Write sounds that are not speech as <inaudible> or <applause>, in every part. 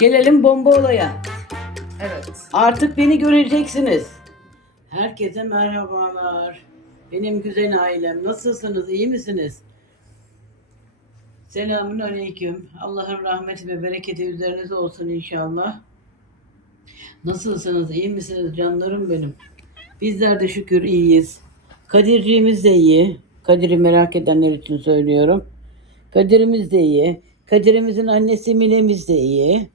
Gelelim bomba olaya. Evet. Artık beni göreceksiniz. Herkese merhabalar. Benim güzel ailem. Nasılsınız? İyi misiniz? Selamun aleyküm. Allah'ın rahmeti ve bereketi üzerinize olsun inşallah. Nasılsınız? İyi misiniz canlarım benim? Bizler de şükür iyiyiz. Kadirciğimiz de iyi. Kadir'i merak edenler için söylüyorum. Kadir'imiz de iyi. Kadir'imizin annesi Mine'miz de iyi.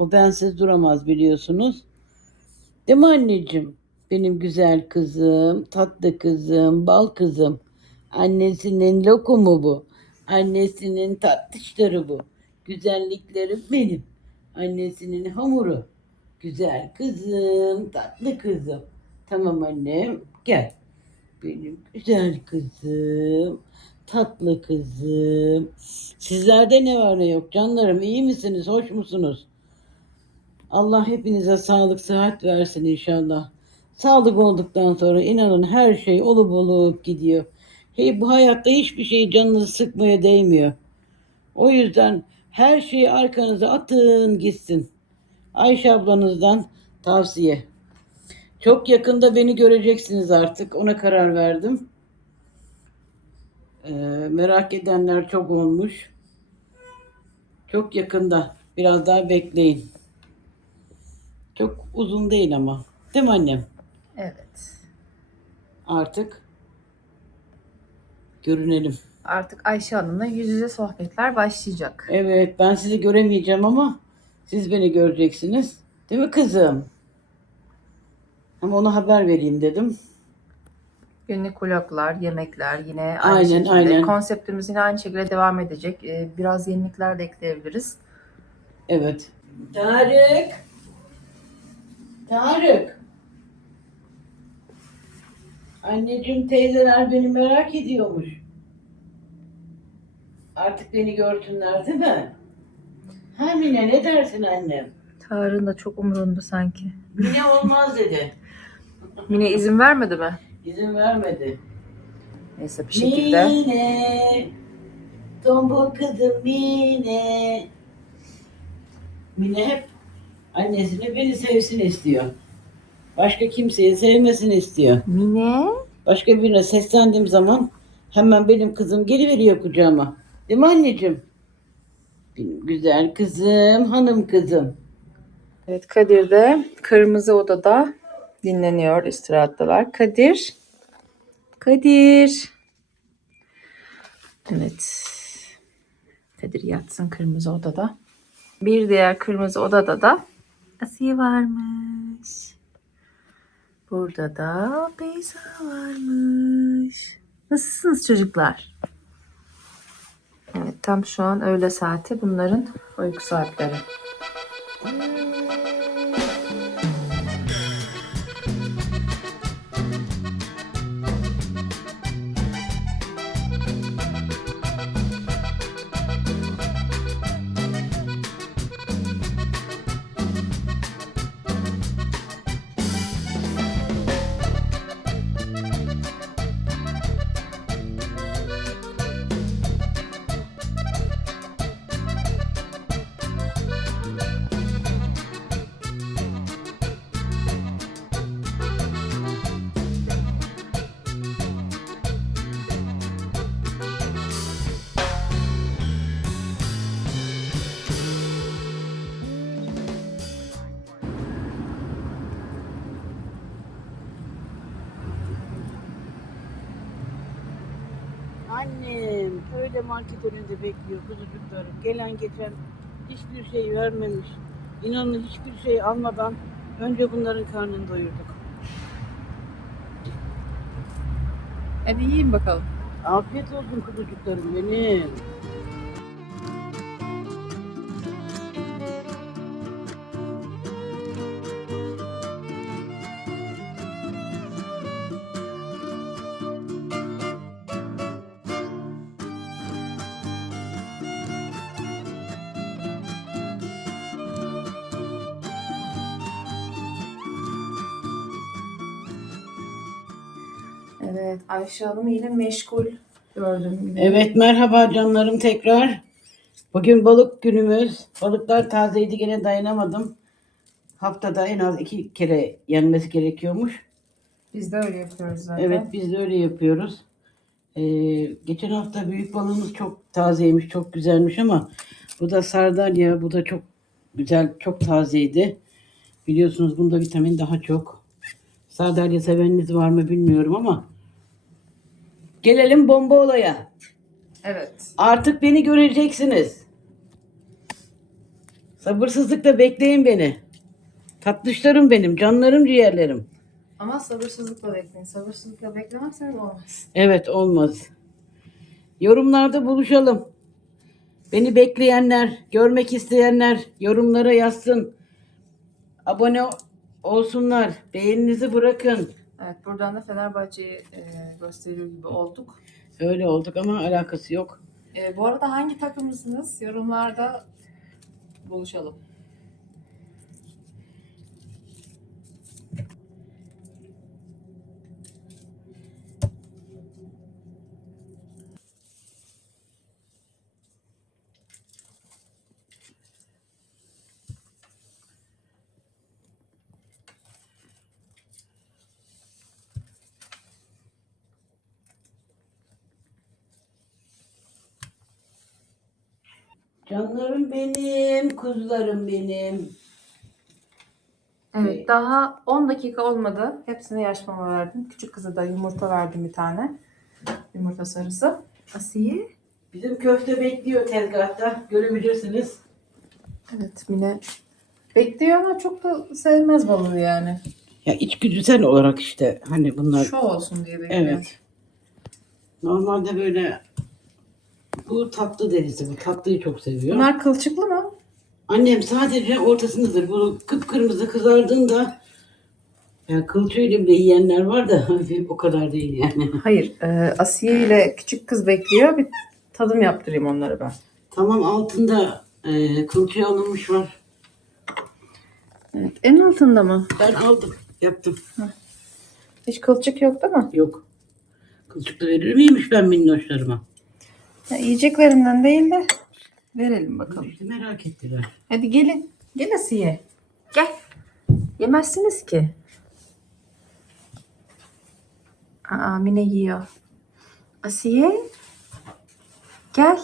O bensiz duramaz biliyorsunuz. Değil mi anneciğim? Benim güzel kızım, tatlı kızım, bal kızım. Annesinin lokumu bu. Annesinin tatlışları bu. Güzelliklerim benim. Annesinin hamuru. Güzel kızım, tatlı kızım. Tamam annem, gel. Benim güzel kızım, tatlı kızım. Sizlerde ne var ne yok canlarım? iyi misiniz, hoş musunuz? Allah hepinize sağlık, sıhhat versin inşallah. Sağlık olduktan sonra inanın her şey olup olup gidiyor. Hey, bu hayatta hiçbir şey canınızı sıkmaya değmiyor. O yüzden her şeyi arkanıza atın gitsin. Ayşe ablanızdan tavsiye. Çok yakında beni göreceksiniz artık. Ona karar verdim. Ee, merak edenler çok olmuş. Çok yakında. Biraz daha bekleyin. Çok uzun değil ama. Değil mi annem? Evet. Artık görünelim. Artık Ayşe Hanım'la yüz yüze sohbetler başlayacak. Evet ben sizi göremeyeceğim ama siz beni göreceksiniz. Değil mi kızım? Ama ona haber vereyim dedim. Günlük vloglar, yemekler yine aynı Aynen, şekilde. aynen. Konseptimiz yine aynı şekilde devam edecek. Ee, Biraz yenilikler de ekleyebiliriz. Evet. Tarık. Tarık. Anneciğim teyzeler beni merak ediyormuş. Artık beni görsünler değil mi? Ha Mine ne dersin annem? Tarık'ın da çok umurunda sanki. Mine olmaz dedi. Mine izin vermedi mi? İzin vermedi. Neyse bir şekilde. Mine. Tombul kızım Mine. Mine hep annesini beni sevsin istiyor. Başka kimseyi sevmesini istiyor. Mine? Başka birine seslendiğim zaman hemen benim kızım geliveriyor kucağıma. Değil mi anneciğim? Benim güzel kızım, hanım kızım. Evet Kadir de kırmızı odada dinleniyor, istirahattalar. Kadir. Kadir. Evet. Kadir yatsın kırmızı odada. Bir diğer kırmızı odada da Asiye varmış. Burada da Beyza varmış. Nasılsınız çocuklar? Evet tam şu an öğle saati bunların uyku saatleri. Annem öyle market önünde bekliyor kuzucuklarım. Gelen geçen hiçbir şey vermemiş. İnanın hiçbir şey almadan önce bunların karnını doyurduk. Hadi yiyin bakalım. Afiyet olsun kuzucuklarım benim. Evet Ayşe Hanım yine meşgul gördüm. Evet merhaba canlarım tekrar. Bugün balık günümüz. Balıklar tazeydi gene dayanamadım. Haftada en az iki kere yenmesi gerekiyormuş. Biz de öyle yapıyoruz zaten. Evet biz de öyle yapıyoruz. Ee, geçen hafta büyük balığımız çok tazeymiş, çok güzelmiş ama bu da sardalya, bu da çok güzel, çok tazeydi. Biliyorsunuz bunda vitamin daha çok. Sardalya seveniniz var mı bilmiyorum ama gelelim bomba olaya. Evet. Artık beni göreceksiniz. Sabırsızlıkla bekleyin beni. Tatlışlarım benim, canlarım, ciğerlerim. Ama sabırsızlıkla bekleyin. Sabırsızlıkla beklemezseniz olmaz. Evet olmaz. Yorumlarda buluşalım. Beni bekleyenler, görmek isteyenler yorumlara yazsın. Abone olsunlar. Beğeninizi bırakın. Evet buradan da Fenerbahçe'yi e, gösteriyor gibi olduk. Öyle olduk ama alakası yok. E, bu arada hangi takımlısınız? Yorumlarda buluşalım. Canlarım benim, kuzularım benim. Evet daha 10 dakika olmadı. Hepsine yaş mama verdim. Küçük kıza da yumurta verdim bir tane. Yumurta sarısı. Asiye. Bizim köfte bekliyor tezgahta. Görebilirsiniz. Evet Mine. Bekliyor ama çok da sevmez balığı yani. Ya içgüdüsel olarak işte hani bunlar Şov olsun diye bekliyor. Evet. Normalde böyle bu tatlı derisi. Bu tatlıyı çok seviyor. Bunlar kılçıklı mı? Annem sadece ortasındadır. Bu kıpkırmızı kızardığında yani kılçığıyla bile yiyenler var da <laughs> o kadar değil yani. <laughs> Hayır. E, Asiye ile küçük kız bekliyor. Bir tadım yaptırayım onlara ben. Tamam altında e, kılçığı alınmış var. Evet. En altında mı? Ben aldım. Yaptım. Hiç kılçık yok değil mi? Yok. Kılçıklı verir miymiş ben minnoşlarıma? Ya, yiyeceklerinden değil de verelim bakalım. Merak ettiler. Hadi gelin. Gel Asiye. Gel. Yemezsiniz ki. Aa Mine yiyor. Asiye. Gel.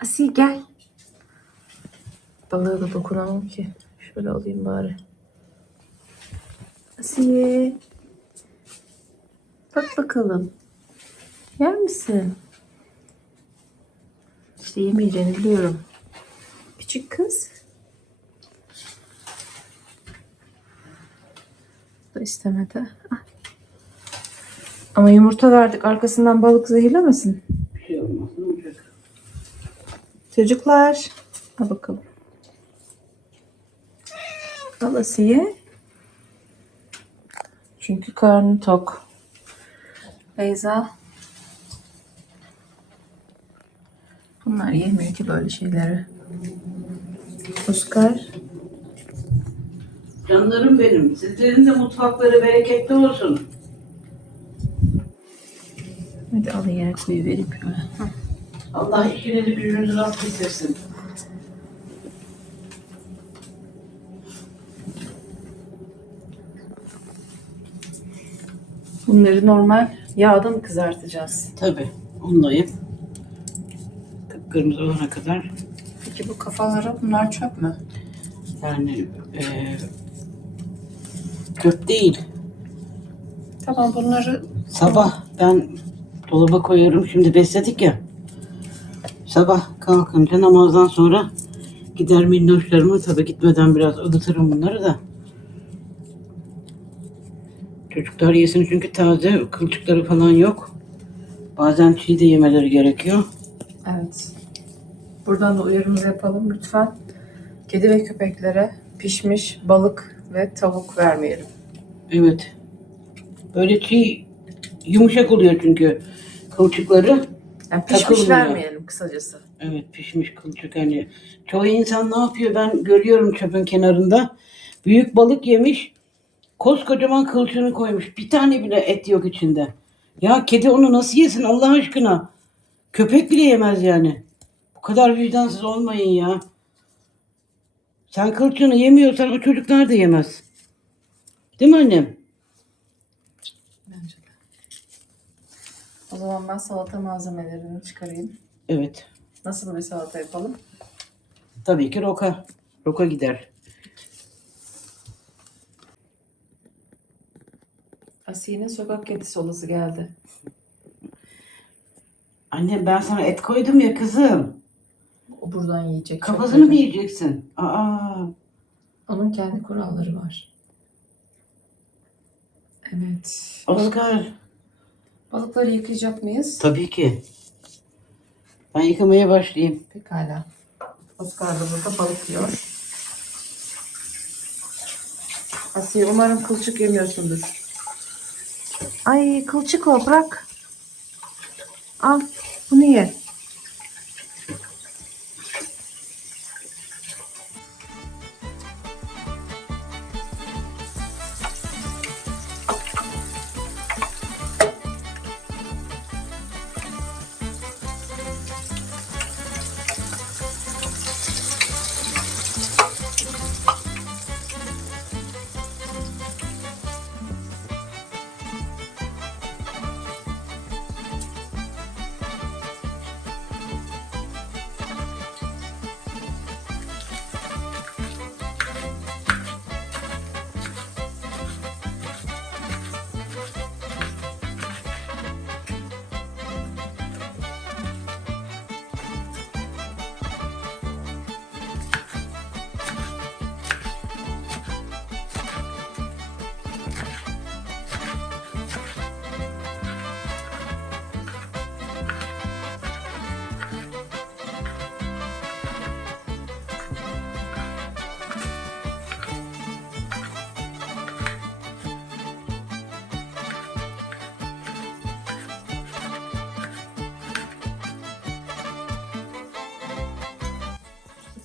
Asiye gel. Balığa da dokunamam ki. Şöyle alayım bari. Asiye. Bak bakalım. Yer misin? İşte yemeyeceğini biliyorum. Küçük kız. Da istemedi. Ah. Ama yumurta verdik. Arkasından balık zehirlemesin. Bir şey olmaz. Ne olacak? Çocuklar. Al bakalım. Al Asiye. Çünkü karnı tok. Beyza. Bunlar yemiyor ki böyle şeyleri. Oscar. Canlarım benim. Sizlerin de mutfakları bereketli olsun. Hadi al yere koyu vereyim şöyle. Allah işinizi gücünüzü rast getirsin. Bunları normal yağda mı kızartacağız? Tabii. Onlayıp kıpkırmızı olana kadar Peki bu kafaları bunlar çöp mü? yani eee çöp değil. Tamam bunları Sabah ben dolaba koyuyorum. Şimdi besledik ya. Sabah kalkınca namazdan sonra gider minnoşlarımı tabii gitmeden biraz ılıtırım bunları da. Çocuklar yesin çünkü taze kılçıkları falan yok. Bazen çiğ de yemeleri gerekiyor. Evet. Buradan da uyarımızı yapalım. Lütfen kedi ve köpeklere pişmiş balık ve tavuk vermeyelim. Evet. Böyle çiğ yumuşak oluyor çünkü kılçıkları. Yani pişmiş Takılmıyor. vermeyelim kısacası. Evet pişmiş kılçık hani. Çoğu insan ne yapıyor ben görüyorum çöpün kenarında. Büyük balık yemiş. Koskocaman kılçığını koymuş. Bir tane bile et yok içinde. Ya kedi onu nasıl yesin Allah aşkına? Köpek bile yemez yani. Bu kadar vicdansız olmayın ya. Sen kılçığını yemiyorsan o çocuklar da yemez. Değil mi annem? Bence de. O zaman ben salata malzemelerini çıkarayım. Evet. Nasıl bir salata yapalım? Tabii ki roka. Roka gider. Asiye'nin sokak kedisi olası geldi. Annem ben sana et koydum ya kızım. O buradan yiyecek. Kafasını mı yiyeceksin? Aa. Onun kendi kuralları var. Evet. Oscar. balıkları yıkayacak mıyız? Tabii ki. Ben yıkamaya başlayayım. Pekala. Oscar da burada balık yiyor. Asiye umarım kılçık yemiyorsundur. Ay kılçık o bırak. Al bunu ye.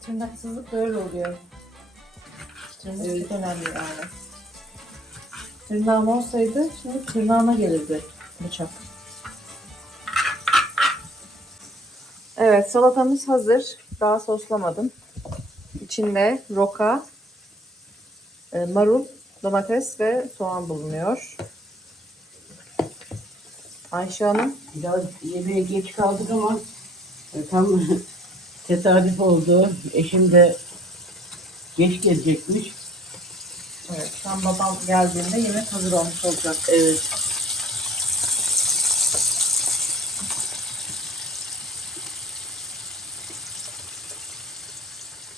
Tırnaksızlık böyle oluyor. Tırnak çok önemli yani. Tırnağım olsaydı şimdi tırnağına gelirdi bıçak. Evet salatamız hazır. Daha soslamadım. İçinde roka, e, marul, domates ve soğan bulunuyor. Ayşe Hanım Biraz yemeğe geç kaldık ama e, tam <laughs> tesadüf oldu. Eşim de geç gelecekmiş. Evet, tam babam geldiğinde yemek hazır olmuş olacak. Evet.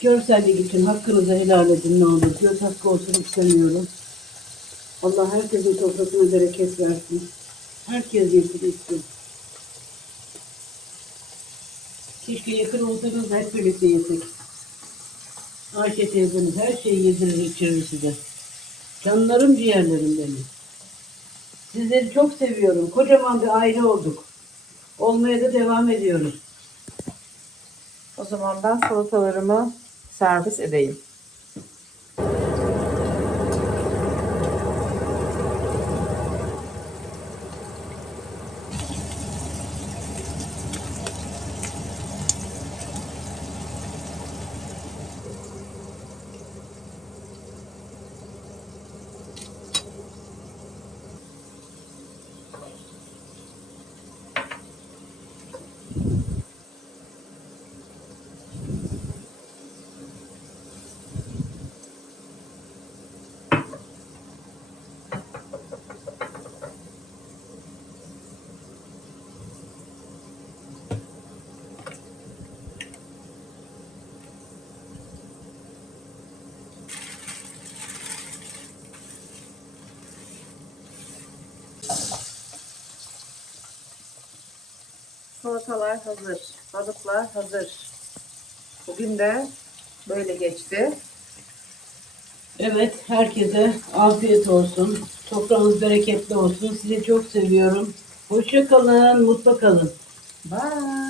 Görsellik için hakkınızı helal edin ne olur. Göz hakkı olsun istemiyorum. Allah herkesin sofrasına bereket versin. Herkes yesin istiyor. Keşke yakın olsanız hep birlikte yesek. Ayşe teyzeniz her şeyi yedirir içirir size. Canlarım ciğerlerim benim. Sizleri çok seviyorum. Kocaman bir aile olduk. Olmaya da devam ediyoruz. O zaman ben salatalarımı servis edeyim. Salatalar hazır, balıklar hazır. Bugün de böyle geçti. Evet, herkese afiyet olsun. Toprağınız bereketli olsun. Sizi çok seviyorum. Hoşça kalın, mutlu kalın. Bye.